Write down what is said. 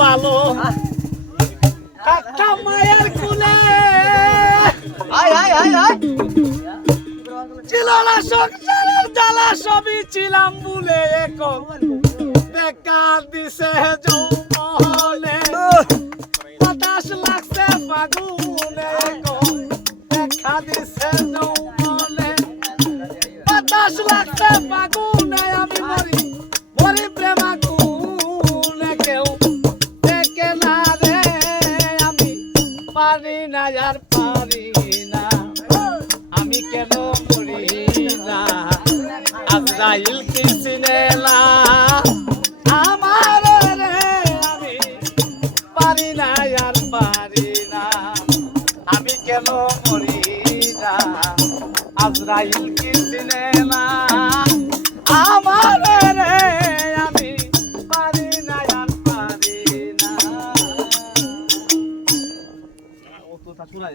ভালো একটা মায়ের কুলে ছিল না সংসারের জ্বালা সবই ছিলাম ভুলে এখন দেখা দিছে যৌবনে বাতাস লাগছে ফাগুনে এখন দেখা দিছে যৌবনে বাতাস লাগছে ফাগুনে আমি মরি মরি প্রেমাগুনে কেউ দেখে না রে আমি পারি না আর পারি না আমি কেন মরি না আজরাইল কি চিনে না আমার রে আমি পারি না আর পারি না আমি কেন মরি না আজরাইল কি চিনে না আমার রে আমি পারি না আর পারি না ও তো তা শোনা